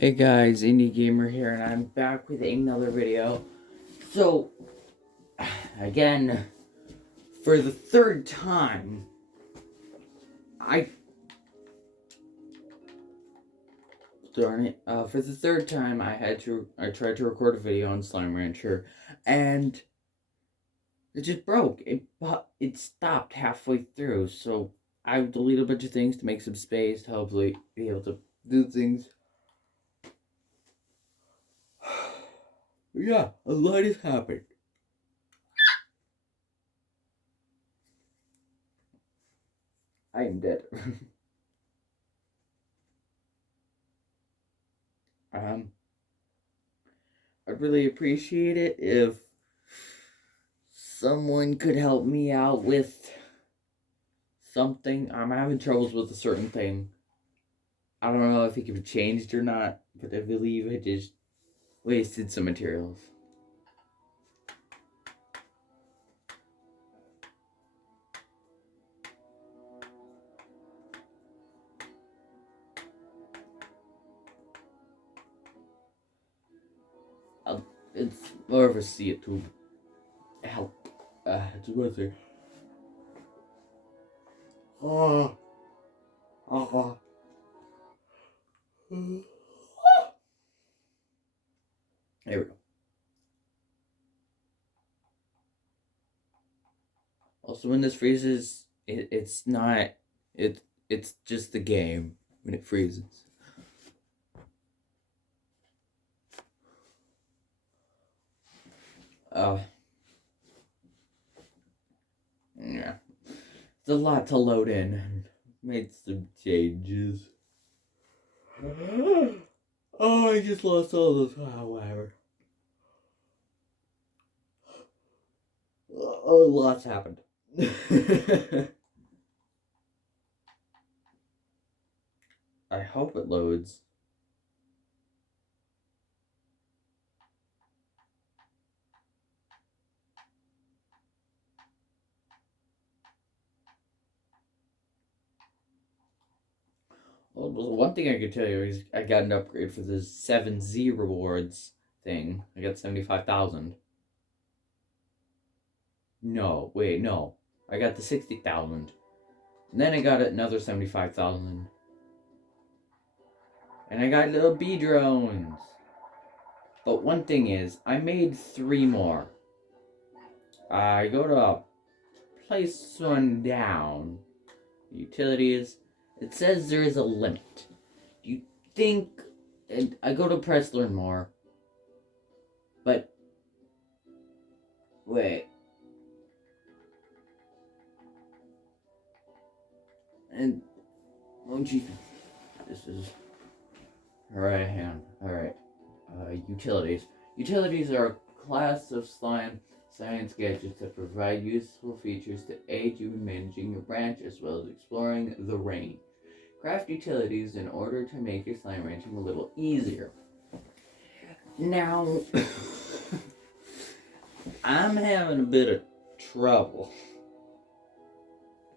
Hey guys, Indie Gamer here, and I'm back with another video. So, again, for the third time, for the third time, I tried to record a video on Slime Rancher, and it just broke. It stopped halfway through, so I deleted a bunch of things to make some space to hopefully be able to do things. Yeah, a lot has happened. I am dead. um, I'd really appreciate it if someone could help me out with something. I'm having troubles with a certain thing. I don't know if it can be changed or not, but I believe I just wasted some materials. It's more of a see it to help. It's worth it. Oh, oh, oh. There we go. Also, when this freezes, it's not. It's just the game when it freezes. Yeah. It's a lot to load in. Made some changes. Oh, I just lost all those. Oh, whatever. Oh, lots happened. I hope it loads. Well, one thing I could tell you is I got an upgrade for the 7Z rewards thing. I got 75,000. No, wait, no. I got the 60,000. And then I got another 75,000. And I got little bee drones. But one thing is, I made 3 more. I go to place one down. Utilities. It says there is a limit. Do you think... And I go to press learn more. But... Wait. And... Oh, geez. This is... Alright, hand. Alright. Utilities. Utilities are a class of slime science gadgets that provide useful features to aid you in managing your branch as well as exploring the range. Craft utilities in order to make your slime ranching a little easier. Now, I'm having a bit of trouble.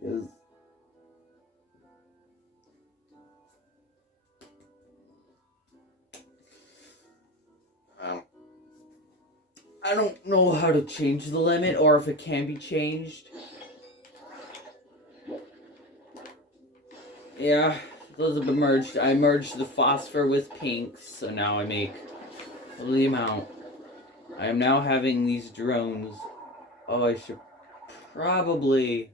Because I don't know how to change the limit or if it can be changed. Yeah, those have been merged. I merged the phosphor with pinks, so now I make the amount. I am now having these drones. Oh, I should probably...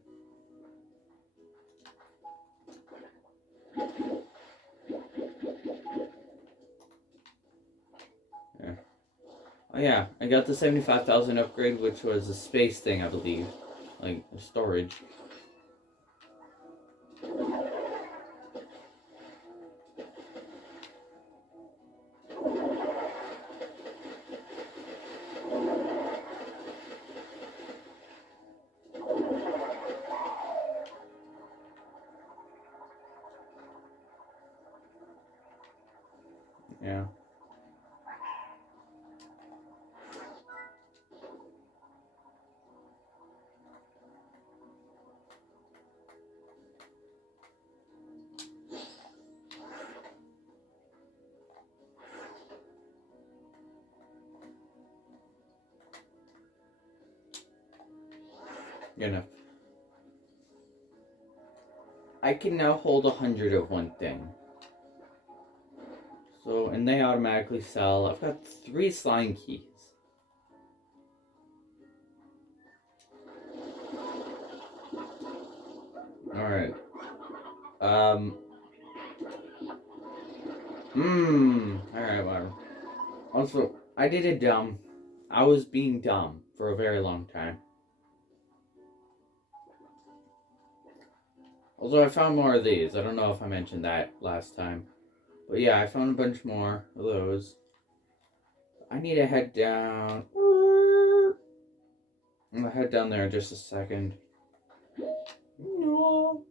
Yeah. Oh yeah, I got the 75,000 upgrade, which was a space thing, I believe. Like, storage. Yeah. Good enough. I can now hold 100 of one thing. So, and they automatically sell. I've got 3 slime keys. Alright. Alright, whatever. Also, I was being dumb for a very long time. Also, I found more of these. I don't know if I mentioned that last time. But yeah, I found a bunch more of those. I need to head down. I'm gonna head down there in just a second. No.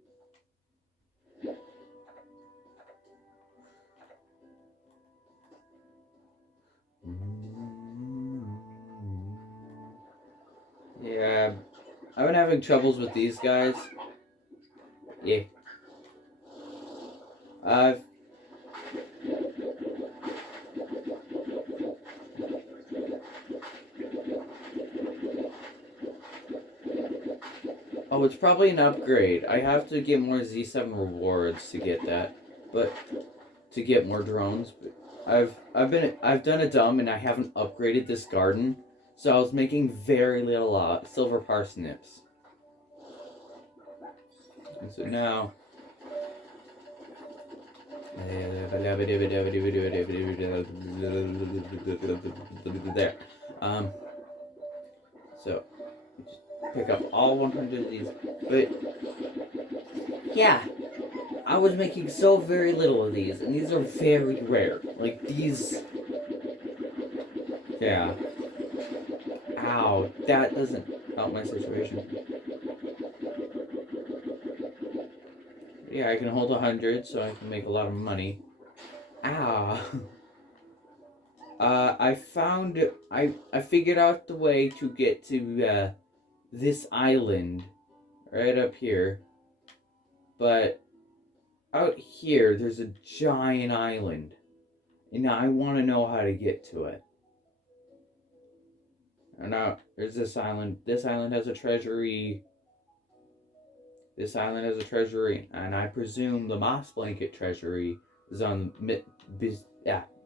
Yeah, I've been having troubles with these guys. Yeah. Oh, it's probably an upgrade. I have to get more Z7 rewards to get that, but to get more drones. But I've done a dumb and I haven't upgraded this garden, so I was making very little silver parsnips. And so now. There. So just pick up all 100 of these. But yeah, I was making so very little of these, and these are very rare. Like these. Yeah. Ow, that doesn't help my situation. Yeah, I can hold 100, so I can make a lot of money. Ow. I figured out the way to get to, this island. Right up here. But, out here, there's a giant island. And I want to know how to get to it. And now, there's this island. This island has a treasury. This island has a treasury. And I presume the Moss Blanket treasury is on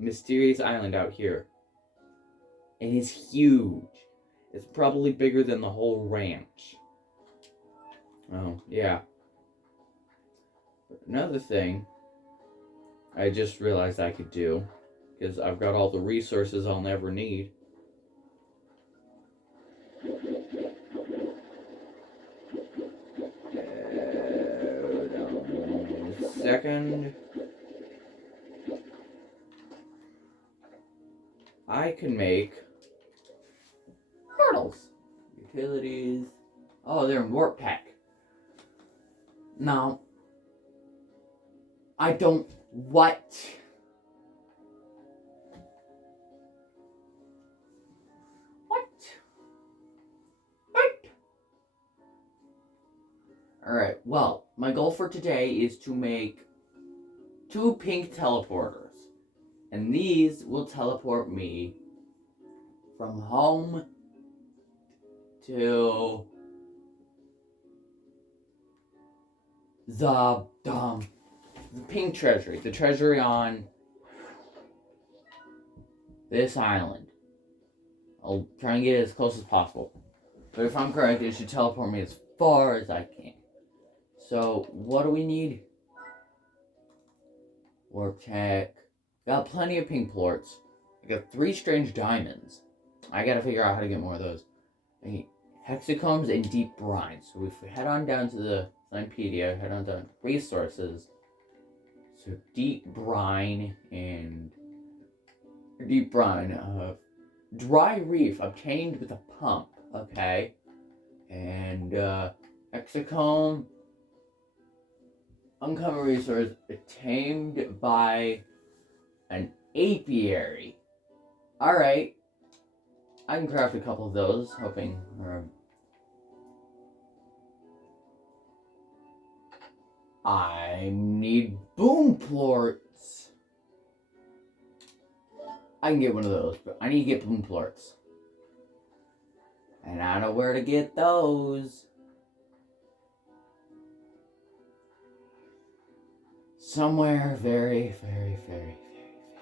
Mysterious Island out here. And it's huge. It's probably bigger than the whole ranch. Oh, yeah. Another thing I just realized I could do, because I've got all the resources I'll never need. Second. I can make hurdles. Utilities. Oh, they're in Warp Pack. Now, I don't. What? What? Alright, well, my goal for today is to make 2 pink teleporters. And these will teleport me from home to the pink treasury. The treasury on this island. I'll try and get it as close as possible. But if I'm correct, it should teleport me as far as I can. So, what do we need? Warp check. Got plenty of pink plorts. I got 3 strange diamonds. I gotta figure out how to get more of those. I need hexacombs and deep brine. So if we head on down to the Slimepedia, head on down to resources. So deep brine. Dry reef obtained with a pump. Okay. And hexacomb. Uncommon resource obtained by an apiary. Alright. I can craft a couple of those, hoping. I need boom plorts. I can get one of those, but I need to get boom plorts. And I know where to get those. somewhere very, very, very,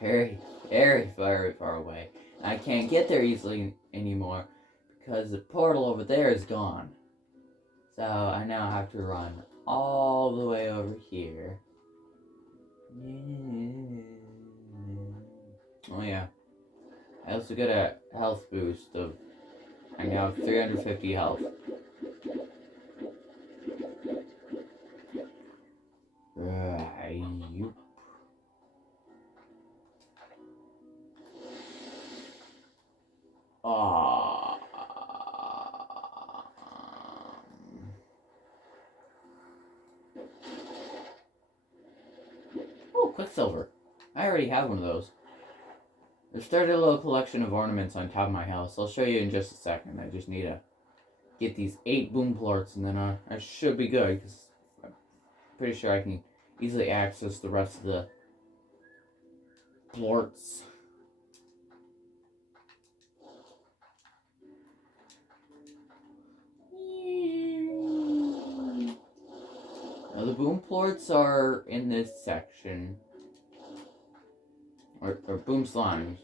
very, very, very far away. I can't get there easily anymore because the portal over there is gone. So I now have to run all the way over here. Oh yeah. I also get a health boost of, I now have 350 health. Right. Oh, Quicksilver. I already have one of those. I've started a little collection of ornaments on top of my house. I'll show you in just a second. I just need to get these 8 boom plorts, and then I should be good, because I'm pretty sure I can easily access the rest of the plorts. Now the boom plorts are in this section. Or boom slimes.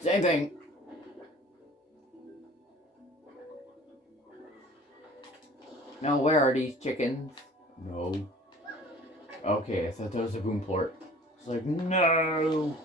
Same thing! Now where are these chickens? No. Okay, I thought that was a boom plort. It's like, no!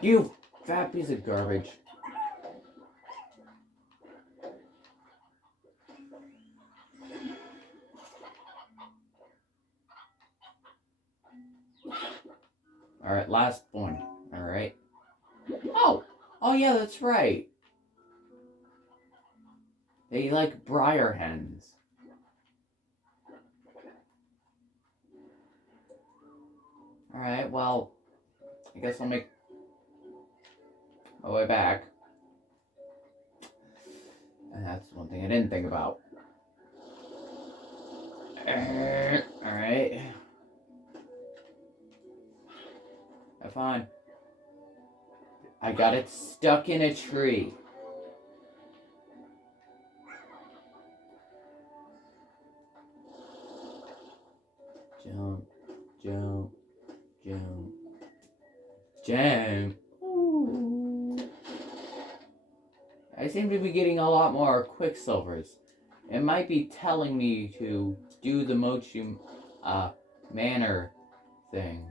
You fat piece of garbage. Alright, last one. Alright. Oh yeah, that's right. They like briar hens. Alright, well, I guess I'll make my way back. And that's one thing I didn't think about. Alright. Have fun. I got it stuck in a tree. Jump, jump, jump, jump. Ooh. I seem to be getting a lot more quicksilvers. It might be telling me to do the Mochi Manor thing.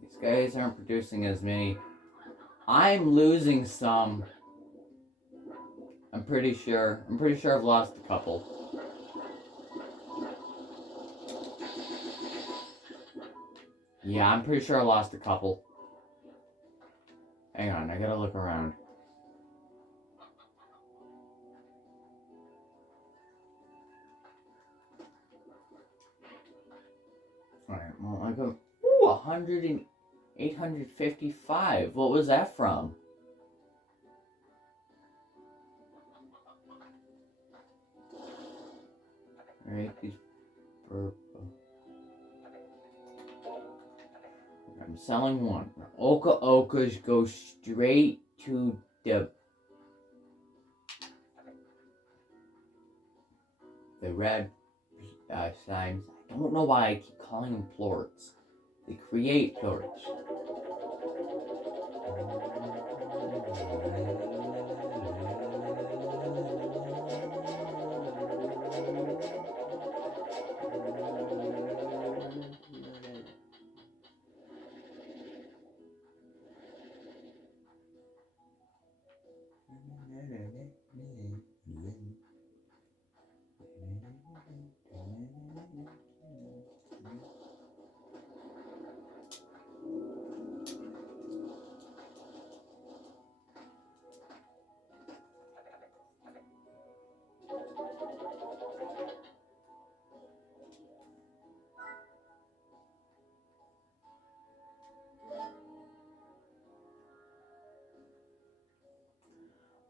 These guys aren't producing as many. I'm losing some. I'm pretty sure I've lost a couple. Yeah, I'm pretty sure I lost a couple. Hang on, I gotta look around. Alright, well, I go. Ooh, 100 and 855. What was that from? Alright, these purple. I'm selling one. Oka Okas go straight to the red slimes. I don't know why I keep calling them plorts. They create plorts.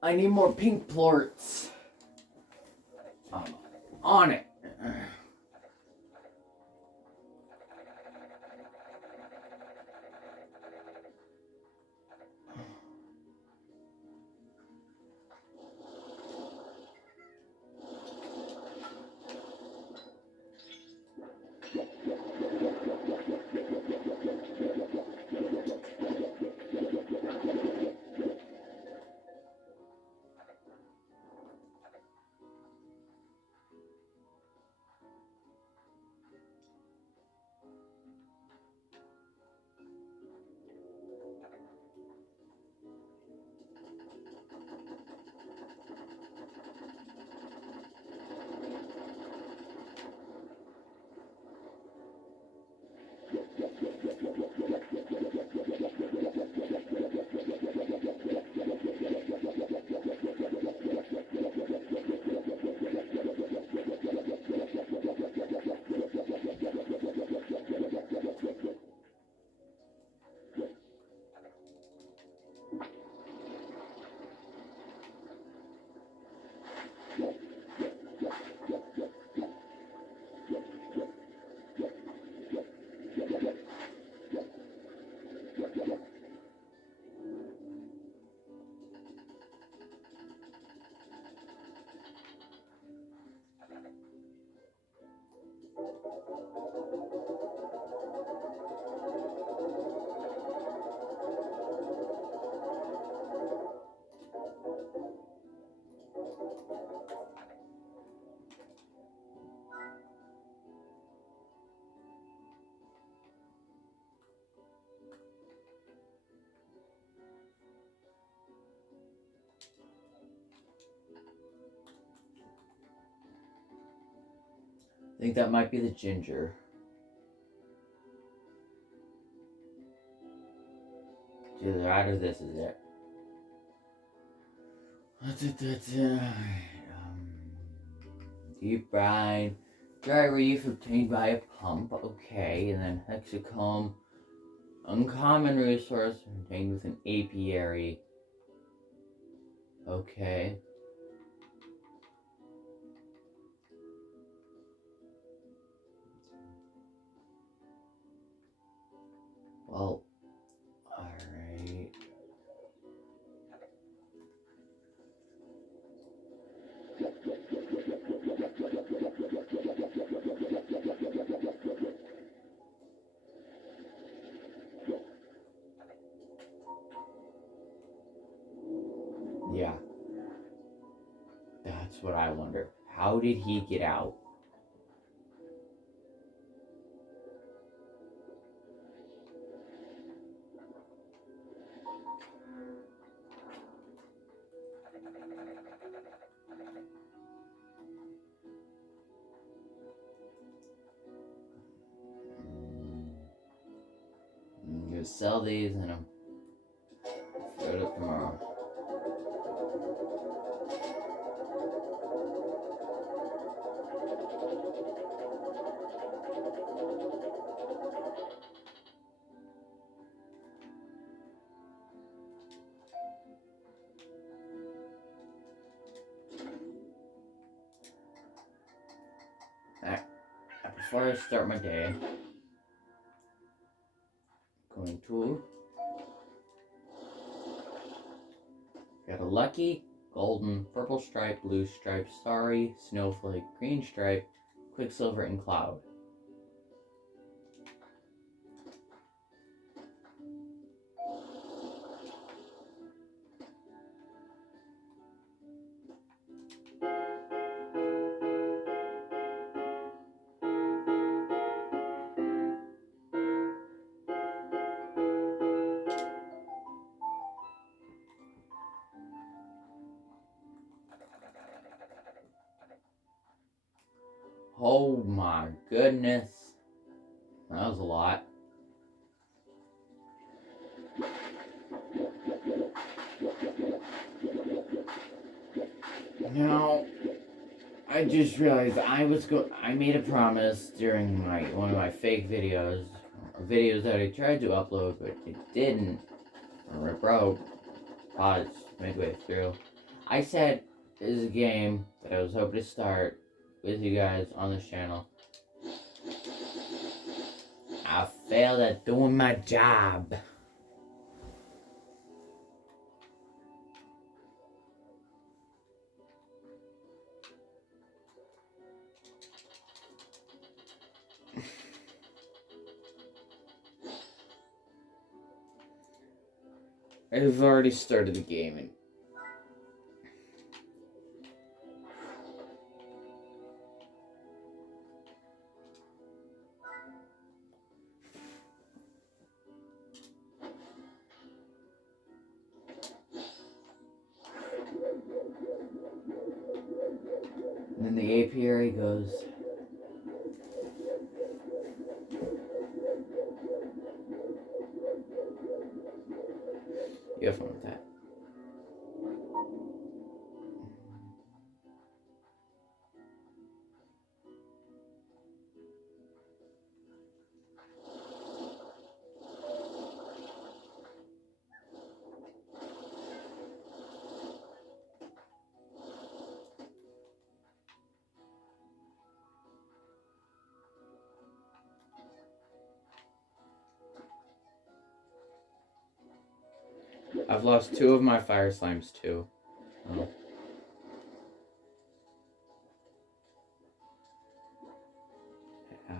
I need more pink plorts. On it. I think that might be the ginger. It's either that or this is it. Deep brine, dry reef obtained by a pump. Okay, and then hexacomb, uncommon resource contained with an apiary. Okay. Well, alright. Yeah. That's what I wonder. How did he get out? I'm gonna sell these and I'm throw it up tomorrow. Alright. Before I start my day, I'm going got a lucky, golden, purple stripe, blue stripe, starry, snowflake, green stripe, quicksilver, and cloud. Oh my goodness. That was a lot. Now, I just realized I made a promise during one of my fake videos, that I tried to upload but it didn't, or it broke, paused midway through. I said this is a game that I was hoping to start with you guys on this channel. I failed at doing my job. I've already started the game and then the apiary goes. You have fun with that. I've lost 2 of my fire slimes too. Oh. Yeah.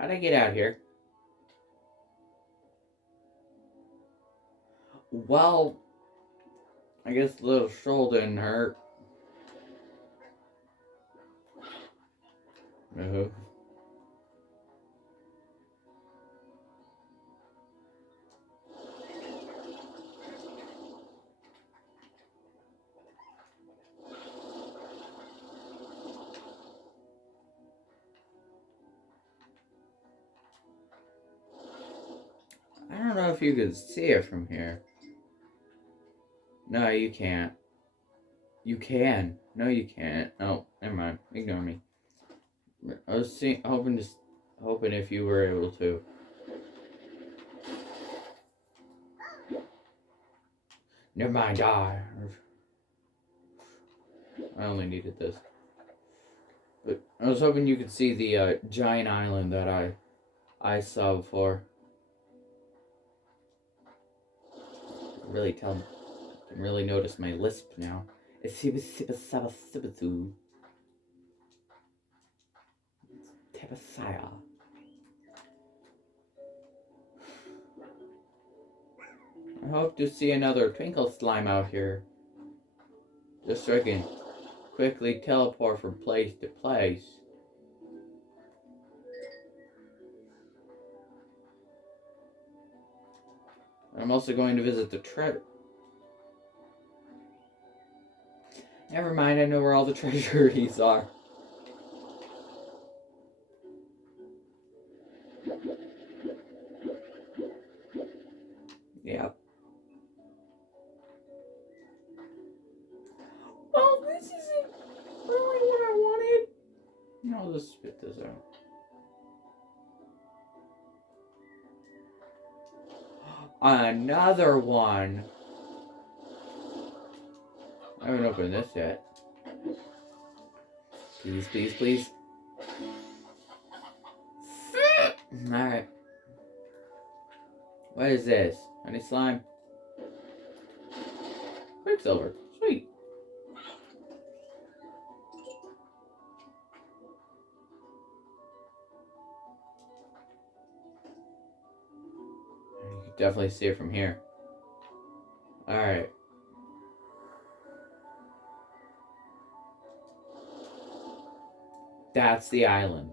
How'd I get out here? Well, I guess the little stroll didn't hurt. No. I don't know if you can see it from here. No, you can't. You can. No, you can't. Oh, never mind. Ignore me. I was hoping if you were able to. Never mind. I only needed this. But I was hoping you could see the giant island that I saw before. Really I can really notice my lisp now. It's Tepasaya. I hope to see another twinkle slime out here. Just so I can quickly teleport from place to place. I'm also going to visit the treasure. Never mind, I know where all the treasuries are. Yeah. I'll just spit this out. Another one. I haven't opened this yet. Please, please, please. Alright. What is this? Honey slime? Quicksilver. Sweet. You can definitely see it from here. Alright. That's the island.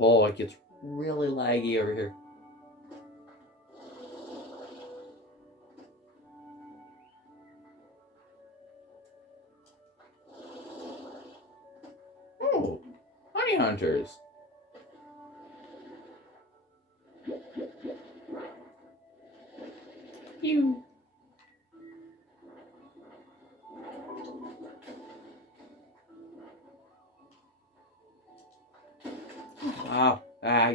Oh, it gets really laggy over here. Oh, honey hunters. You. Wow.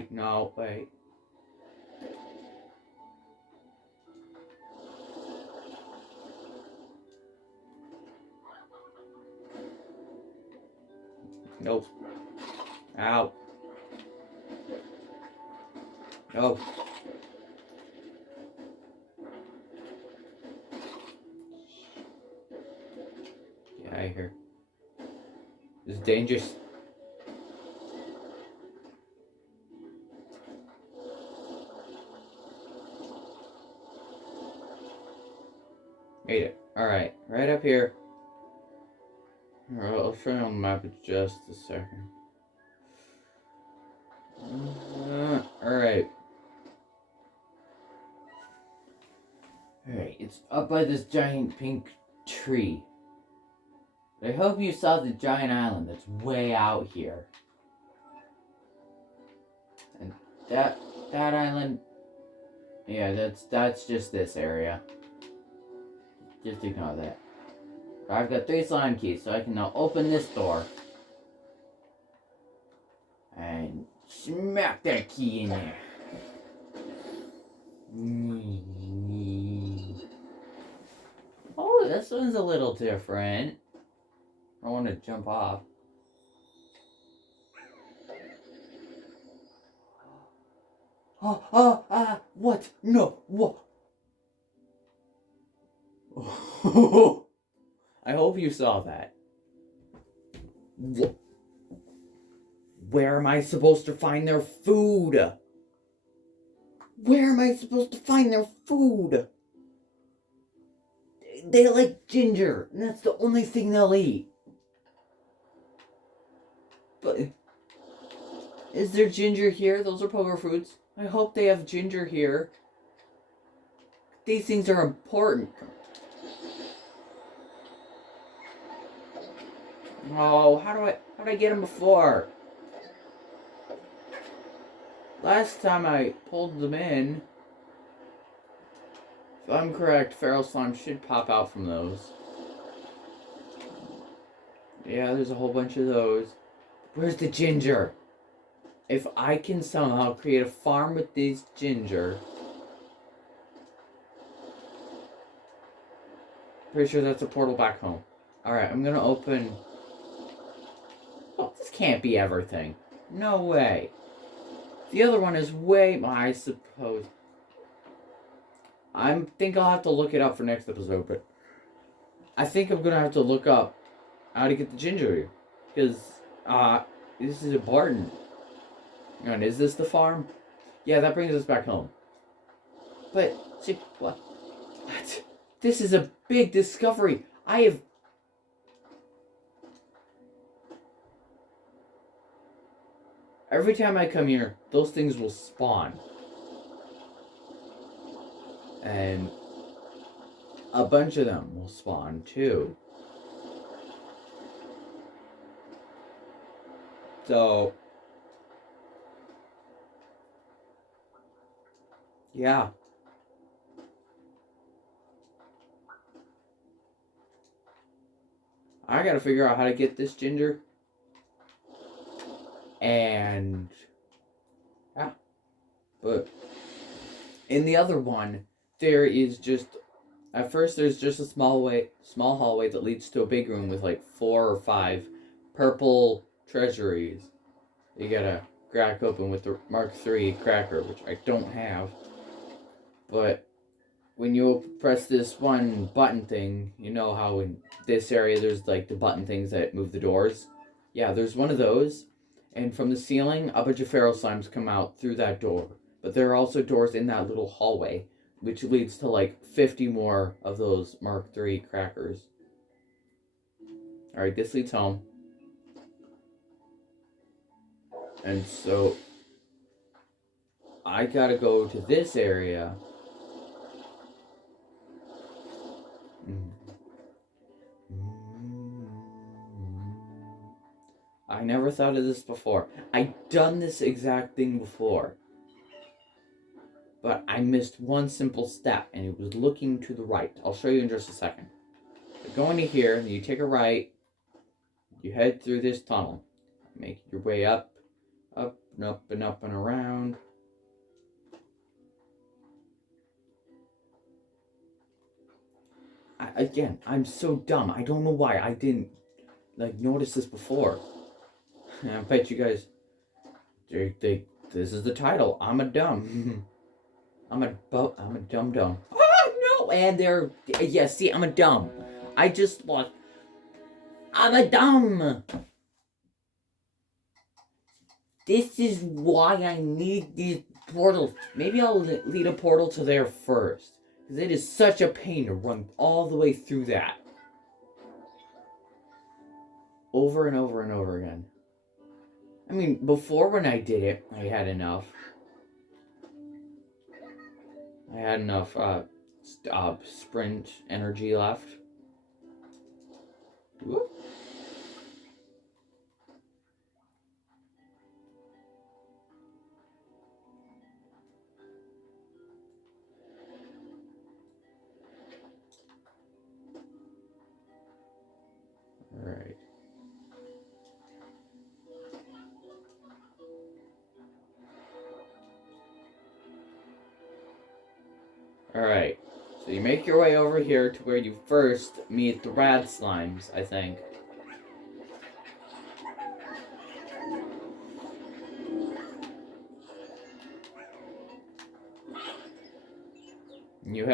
No, wait. Nope. Ow. No. Get out of here. This is dangerous. Made it. Alright, right up here. Alright, I'll show you on the map in just a second. Alright. Alright, it's up by this giant pink tree. I hope you saw the giant island that's way out here. And that island, yeah, that's just this area. Just ignore that. I've got 3 slime keys, so I can now open this door. And smack that key in there. Oh, this one's a little different. I want to jump off. What? No, what? I hope you saw that. Where am I supposed to find their food? Where am I supposed to find their food? They like ginger, and that's the only thing they'll eat. But is there ginger here? Those are poker fruits. I hope they have ginger here. These things are important. Oh, how do I get them before? Last time I pulled them in, if I'm correct, feral slime should pop out from those. Yeah, there's a whole bunch of those. Where's the ginger? If I can somehow create a farm with these ginger, pretty sure that's a portal back home. Alright, I'm gonna open. Oh, this can't be everything. No way. The other one is way, I suppose. I think I'll have to look it up for next episode, but I think I'm gonna have to look up how to get the ginger here. Because, this is important. Hang on, is this the farm? Yeah, that brings us back home. But, see, what? This is a big discovery. Every time I come here, those things will spawn. And a bunch of them will spawn too. So, yeah. I gotta figure out how to get this ginger. And yeah, but in the other one, there is just at first there's just a small hallway that leads to a big room with like 4 or 5 purple treasuries. You gotta crack open with the Mark III cracker, which I don't have. But when you press this one button thing, you know how in this area there's like the button things that move the doors? Yeah, there's one of those. And from the ceiling, a bunch of feral slimes come out through that door. But there are also doors in that little hallway, which leads to like 50 more of those Mark III crackers. Alright, this leads home. And so I gotta go to this area. I never thought of this before. I'd done this exact thing before. But I missed one simple step, and it was looking to the right. I'll show you in just a second. You go into here, and you take a right. You head through this tunnel. Make your way up, up, and up, and up, and around. Again, I'm so dumb. I don't know why I didn't notice this before. I bet you guys think this is the title. I'm a dumb. I'm a dumb. Oh no! And they're see, I'm a dumb. I just lost. I'm a dumb. This is why I need these portals. Maybe I'll lead a portal to there first, because it is such a pain to run all the way through that. Over and over and over again. I mean, before when I did it, I had enough. I had enough sprint energy left. Whoop. Alright. Alright. So you make your way over here to where you first meet the rad slimes, I think.